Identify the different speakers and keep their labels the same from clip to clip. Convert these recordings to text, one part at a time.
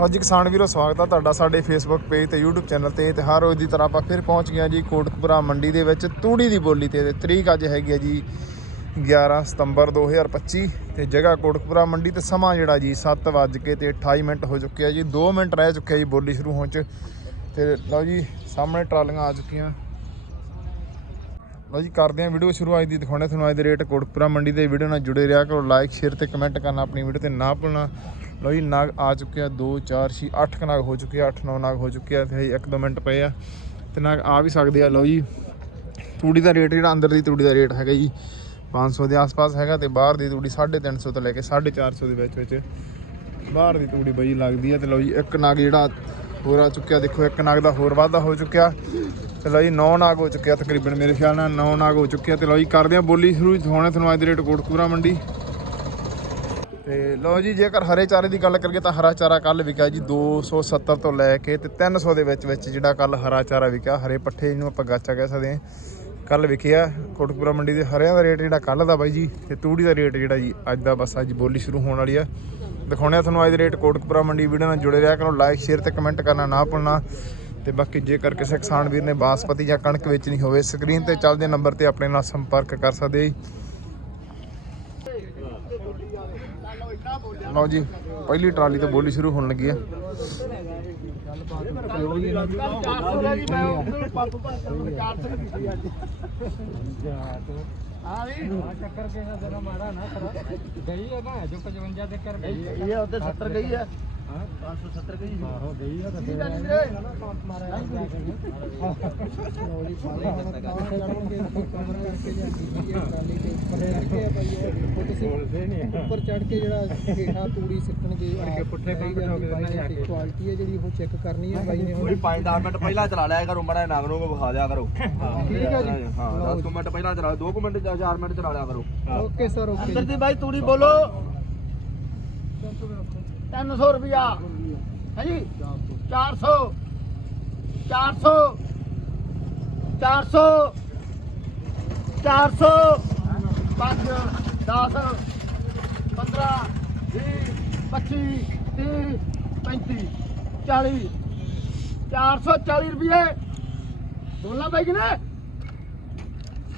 Speaker 1: ਲਓ ਜੀ ਕਿਸਾਨ ਵੀਰੋ, ਸਵਾਗਤ ਆ ਤੁਹਾਡਾ ਸਾਡੇ ਫੇਸਬੁੱਕ ਪੇਜ ਤੇ YouTube ਚੈਨਲ ਤੇ ਤੇ ਹਰ ਰੋਜ਼ ਦੀ ਤਰ੍ਹਾਂ ਆਪਾਂ ਫਿਰ ਪਹੁੰਚ ਗਏ ਹਾਂ ਜੀ ਕੋਟਕਪੁਰਾ ਮੰਡੀ ਦੇ ਵਿੱਚ ਤੂੜੀ ਦੀ ਬੋਲੀ ਤੇ ਤਰੀਕ ਅੱਜ ਹੈਗੀ ਹੈ ਜੀ 11 ਸਤੰਬਰ 2025 ਤੇ ਜਗ੍ਹਾ ਕੋਟਕਪੁਰਾ ਮੰਡੀ ਤੇ ਸਮਾਂ ਜਿਹੜਾ ਜੀ 7 ਵੱਜ ਕੇ ਤੇ 28 ਮਿੰਟ ਹੋ ਚੁੱਕਿਆ ਜੀ 2 ਮਿੰਟ ਰਹਿ ਚੁੱਕੇ ਜੀ ਬੋਲੀ ਸ਼ੁਰੂ ਹੋਣ ਚ ਤੇ ਲਓ ਜੀ, ਸਾਹਮਣੇ ਟਰਾਲੀਆਂ ਆ ਚੁੱਕੀਆਂ। ਲਓ ਜੀ, ਕਰਦੇ ਹਾਂ ਵੀਡੀਓ ਸ਼ੁਰੂ, ਅੱਜ ਦੀ ਦਿਖਾਉਣੇ ਤੁਹਾਨੂੰ ਅੱਜ ਦੇ ਰੇਟ ਕੋਟਕਪੁਰਾ ਮੰਡੀ ਦੇ ਵੀਡੀਓ ਨਾਲ ਜੁੜੇ ਰਿਹਾ ਕਰੋ ਲਾਈਕ ਸ਼ੇਅਰ ਤੇ ਕਮੈਂਟ ਕਰਨਾ, ਆਪਣੀ ਵੀਡੀਓ ਤੇ ਨਾ ਭੁੱਲਣਾ। ਲਓ ਜੀ, ਨਾਗ ਆ ਚੁੱਕਿਆ ਆ 2 4 6 8 ਕ ਨਾਗ ਹੋ ਚੁੱਕੇ ਆ 8 9 ਨਾਗ ਹੋ ਚੁੱਕੇ ਆ, ਤੇ ਹਜੇ ਇੱਕ ਦੋ ਮਿੰਟ ਪਏ ਆ। ਤੇ ਨਾਗ ਆ ਵੀ ਸਕਦੇ ਆ, ਲਓ ਜੀ। ਤੂੜੀ ਦਾ ਰੇਟ ਜਿਹੜਾ ਅੰਦਰ ਦੀ ਤੂੜੀ ਦਾ ਰੇਟ ਹੈਗਾ ਜੀ 500 ਦੇ ਆਸ-ਪਾਸ ਹੈਗਾ ਤੇ ਬਾਹਰ ਦੀ ਤੂੜੀ 350 ਤੋਂ ਲੈ ਕੇ 450 ਦੇ ਵਿੱਚ ਵਿੱਚ ਬਾਹਰ ਦੀ ਤੂੜੀ ਬਈ ਲੱਗਦੀ ਹੈ ਤੇ ਲਓ ਜੀ, ਇੱਕ ਨਾਗ ਜਿਹੜਾ ਹੋਰ ਆ ਚੁੱਕਿਆ, ਦੇਖੋ, ਇੱਕ ਨਾਗ ਦਾ ਹੋਰ ਵਾਧਾ ਹੋ ਚੁੱਕਿਆ। ਤੇ ਲਓ ਜੀ 9 ਨਾਗ ਹੋ ਚੁੱਕਿਆ ਤਕਰੀਬਨ ਮੇਰੇ ਖਿਆਲ ਨਾਲ 9 ਨਾਗ ਹੋ ਚੁੱਕਿਆ ਤੇ ਲਓ ਜੀ, ਕਰਦੇ ਆ ਬੋਲੀ ਸ਼ੁਰੂ। ਹੋਣੇ ਤੁਹਾਨੂੰ ਅੱਜ ਦੇ ਰੇਟ ਕੋਟਕਪੂਰਾ ਮੰਡੀ। ਤੇ ਲਓ ਜੀ, ਜੇਕਰ ਹਰੇ ਚਾਰੇ ਦੀ ਗੱਲ ਕਰੀਏ ਤਾਂ ਹਰਾ ਚਾਰਾ ਕੱਲ ਵਿਕਿਆ ਜੀ 270 ਤੋਂ ਲੈ ਕੇ ਤੇ 300 ਦੇ ਵਿੱਚ ਵਿੱਚ ਜਿਹੜਾ ਕੱਲ ਹਰਾ ਚਾਰਾ ਵਿਕਿਆ। ਹਰੇ ਪੱਠੇ ਜਿਹਨੂੰ ਆਪਾਂ ਗਾਚਾ ਕਹਿ ਸਕਦੇ ਹਾਂ ਕੱਲ ਵਿਕਿਆ। ਕੋਟਕਪੂਰਾ ਮੰਡੀ ਦੇ ਹਰਿਆਂ ਦਾ ਰੇਟ ਜਿਹੜਾ ਕੱਲ ਦਾ ਬਾਈ ਜੀ, ਤੇ ਤੂੜੀ ਦਾ ਰੇਟ ਜਿਹੜਾ ਜੀ ਅੱਜ ਦਾ ਬਸ ਅੱਜ ਬੋਲੀ ਸ਼ੁਰੂ ਹੋਣ ਵਾਲੀ ਆ। ਦਿਖਾਉਣੇ ਆ ਤੁਹਾਨੂੰ ਅੱਜ ਦੇ ਰੇਟ ਕੋਟਕਪੂਰਾ ਮੰਡੀ, ਵੀਡੀਓ ਨਾਲ ਜੁੜੇ ਰਿਹਾ ਕਰੋ। ਲਾਈਕ ਸ਼ੇਅਰ ਤੇ ਕਮੈਂਟ ਕਰਨਾ ਨਾ ਭੁੱਲਣਾ। ਤੇ ਬਾਕੀ ਜੇਕਰ ਕਿਸੇ ਕਿਸਾਨ ਵੀਰ ਨੇ ਬਾਸਪਤੀ ਜਾਂ ਕਣਕ ਵੇਚਣੀ ਹੋਵੇ ਸਕਰੀਨ ਤੇ ਚੱਲਦੇ ਨੰਬਰ ਤੇ ਆਪਣੇ ਨਾਲ ਸੰਪਰਕ ਕਰ ਸਕਦੇ ਜੀ। ਲਓ ਜੀ ਪਹਿਲੀ ਟਰਾਲੀ ਤੋਂ ਬੋਲੀ ਸ਼ੁਰੂ ਹੋਣ ਲੱਗੀ ਆ।
Speaker 2: ਚੱਕਰ ਕੇ ਨਾ ਮਾਰਾ ਨਾ ਗਈ ਹੈ ਨਾ ਜੋ 55 ਦੇ ਕਰ ਗਈ।
Speaker 3: ਇਹ ਉਹਦੇ 70 ਗਈ ਹੈ।
Speaker 2: ਹਾਂ
Speaker 3: 570 ਗਈ ਹੈ
Speaker 2: ਆਹੋ ਗਈ ਹੈ ਤਾਂ
Speaker 3: ਠੀਕ
Speaker 2: ਫਿਰ
Speaker 3: ਹੈ ਵੀਰੇ।
Speaker 2: ਮਾਰਿਆ ਜਾ ਕੇ ਨੌਲੀ ਪਾਲਾ ਕਰਕੇ ਟਰਾਲੀ ਦੇ ਉੱਪਰ ਚੜ ਕੇ ਭਾਈ ਉਹ ਤੁਸੀਂ ਉੱਪਰ ਚੜ ਕੇ ਜਿਹੜਾ ਹੇਠਾਂ ਤੂੜੀ ਸਿੱਟਣਗੇ
Speaker 3: ਕੇ ਪੁੱਠੇ ਕੰਮ ਬਿਠਾਓਗੇ ਉਹਨਾਂ ਨੇ ਆ ਕੇ।
Speaker 2: ਕੁਆਲਿਟੀ ਹੈ ਜਿਹੜੀ ਉਹ ਚੈੱਕ ਕਰਨੀ ਹੈ ਬਾਈ ਨੇ
Speaker 3: ਕੋਈ 5-10 ਮਿੰਟ ਪਹਿਲਾਂ ਚਲਾ ਲਿਆ ਕਰੋ ਮੜਾ ਨਗ ਨੂੰ ਵਿਖਾ ਦਿਆ ਕਰੋ
Speaker 2: ਠੀਕ ਹੈ ਜੀ।
Speaker 3: ਹਾਂ 10 ਮਿੰਟ ਪਹਿਲਾਂ ਚਲਾ 2 ਮਿੰਟ ਜਾਂ 4 ਮਿੰਟ ਚਲਾ ਲਿਆ ਕਰੋ
Speaker 2: ਓਕੇ ਸਰ ਓਕੇ
Speaker 3: ਅੰਦਰ ਦੀ ਬਾਈ ਤੂੜੀ ਬੋਲੋ 300 ਰੁਪਿਆ ਹੈ ਜੀ 400 400 400 400 5 10 15 20 25 30 35 40 440 ਰੁਪਏ। ਬੋਲਣਾ ਬਾਈ ਕਿਨੇ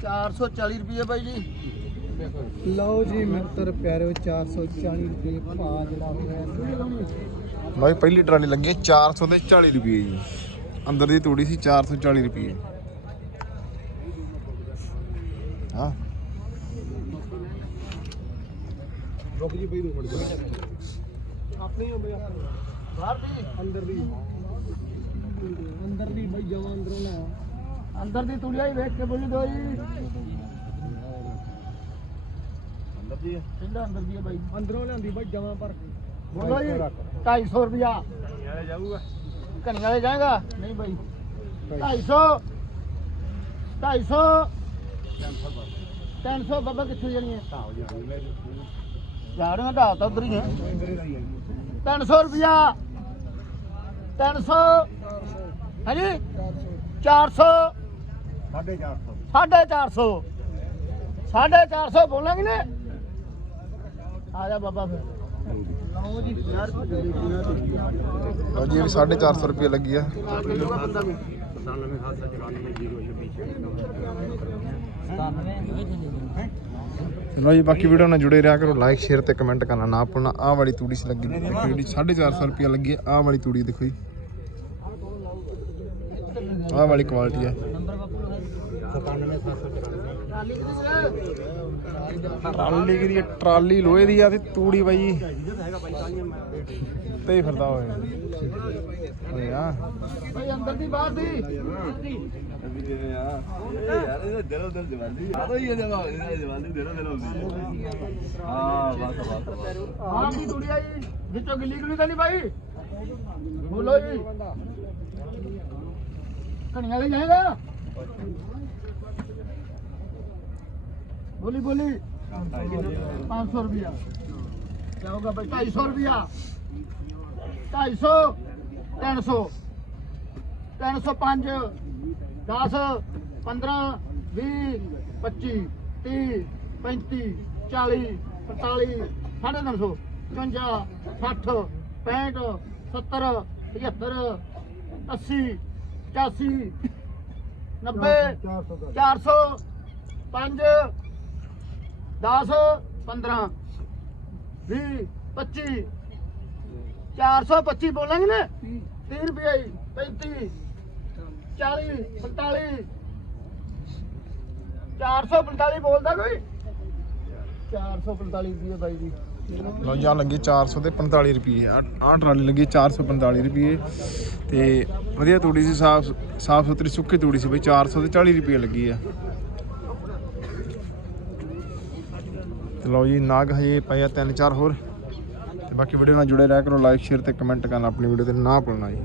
Speaker 3: 440 ਰੁਪਏ ਬਾਈ ਜੀ।
Speaker 2: ਲਓ ਜੀ ਮਿੱਤਰ ਪਿਆਰਿਓ 440 ਰੁਪਏ ਭਾਅ ਜਿਹੜਾ ਹੋਇਆ
Speaker 1: ਲਓ ਜੀ ਪਹਿਲੀ ਟਰਾਲੀ ਲੱਗੀ ਹੈ 400 ਤੇ 40 ਰੁਪਏ ਜੀ। ਅੰਦਰ ਦੀ ਤੂੜੀ ਸੀ 440 ਰੁਪਏ। ਹਾਂ।
Speaker 2: ਰੁਕ ਜੀ ਬਈ ਦੋ ਮਿੰਟ ਆਪਣੀ ਹੋ ਬਈ ਆਪਣੀ।
Speaker 3: ਬਾਹਰ ਦੀ?
Speaker 2: ਅੰਦਰ ਦੀ। ਅੰਦਰ ਦੀ ਬਈ ਜਮਾ ਅੰਦਰੋਂ
Speaker 3: ਦੀ ਤੂੜੀਆਂ ਹੀ ਵੇਖ ਕੇ ਬੋਲੀ ਦੋ ਜੀ। ਹੈ ਕਿੰਨਾ ਅੰਦਰ ਦੀ ਹੈ ਬਾਈ।
Speaker 2: ਅੰਦਰੋਂ ਲਿਆਂਦੀ ਬਈ ਜਮਾ ਪਰ।
Speaker 3: ਬੋਲੋ ਜੀ 250 ਰੁਪਿਆ ਵਾਲੇ ਜਾਊਗਾ। ਕਣੀਆਂ ਵਾਲੇ ਜਾਏਗਾ? ਨਹੀਂ ਬਾਈ। 250 250 300 ਬਾਬਾ ਕਿੱਥੇ ਜਾਣੀ ਹੈ ਜਾੜੀਆਂ ਦਾ ਤਾਂ ਉਧਰ ਹੀ ਹੈ 300 ਰੁਪਿਆ 300 ਹਾਂਜੀ? 400
Speaker 2: 450
Speaker 3: 450 450 ਬੋਲਾਂਗੇ ਨੇ ਆ ਜਾ ਬਾਬਾ ਫਿਰ।
Speaker 2: ਲਓ ਜੀ ਯਾਰ
Speaker 1: ਲਓ ਜੀ ਇਹ ਵੀ 450 ਰੁਪਏ ਲੱਗੀ ਆ। ਲਓ ਜੀ ਬਾਕੀ ਵੀਡੀਓ ਨਾਲ ਜੁੜੇ ਰਿਹਾ ਕਰੋ। ਲਾਈਕ ਸ਼ੇਅਰ ਤੇ ਕਮੈਂਟ ਕਰਨਾ ਨਾ ਭੁੱਲਣਾ। ਆਹ ਵਾਲੀ ਤੂੜੀ ਸੀ ਲੱਗੀ। ਜਿਹੜੀ 450 ਰੁਪਏ ਲੱਗੀ ਆ ਆਹ ਵਾਲੀ ਤੂੜੀ ਦੇਖੋ ਜੀ। ਆਹ ਵਾਲੀ ਕੁਆਲਿਟੀ ਹੈ ਟਰਾਲੀ ਦੀ ਟਰਾਲੀ ਲੋਹੇ ਦੀ ਆ ਤੇ ਤੂੜੀ ਬਾਈ। ਤੇ ਹੀ ਫਿਰਦਾ ਹੋਇਆ ਓਏ ਆ।
Speaker 3: ਭਾਈ ਅੰਦਰ ਦੀ, ਬਾਹਰ ਦੀ। ਬਾਹਰ ਦੀ ਤੂੜੀ ਆਈ ਵਿੱਚੋਂ ਗਿੱਲੀ ਗੁੱਲੀ ਤਾਂ ਨਹੀਂ ਭਾਈ ਬੋਲੋ ਜੀ। ਕਣੀਆਂ ਲਈ ਜਾਏਗਾ? ਬੋਲੀ ਬੋਲੀ। 500 ਰੁਪਿਆ ਜਾਊਗਾ ਭਾਈ 250 ਰੁਪਿਆ 250 300 305 10 15 20 25 30 35 40 45 350 55 60 65 70 75 80 85 90 400 5 10 15 20 25 425 ਬੋਲਾਂਗੇ ਨਾ? 30 ਰੁਪਏ 35 40 45 445 ਬੋਲਦਾ ਕੋਈ? 445 ਰੁਪਏ ਬਾਈ ਜੀ।
Speaker 1: ਲਓ ਜੀ ਲੱਗੀ 400 ਤੇ 45 ਰੁਪਏ। ਆਹ ਆਹ ਟਰਾਲੀ ਲੱਗੀ 445 ਰੁਪਏ। ਤੇ ਵਧੀਆ ਤੂੜੀ ਸੀ, ਸਾਫ਼ ਸਾਫ਼ ਸੁਥਰੀ, ਸੁੱਕੀ ਤੂੜੀ ਸੀ ਬਈ 400 ਤੇ 40 ਰੁਪਏ ਲੱਗੀ ਆ। ਤੇ ਲਓ ਜੀ, ਨਾਗ ਹਜੇ ਪਏ ਆ ਤਿੰਨ ਚਾਰ ਹੋਰ। ਤੇ ਬਾਕੀ ਵੀਡੀਓ ਨਾਲ ਜੁੜੇ ਰਹਿ ਕਰੋ ਲਾਈਕ ਸ਼ੇਅਰ ਤੇ ਕਮੈਂਟ ਕਰਨਾ, ਆਪਣੀ ਵੀਡੀਓ ਤੇ ਨਾ ਭੁੱਲਣਾ ਜੀ।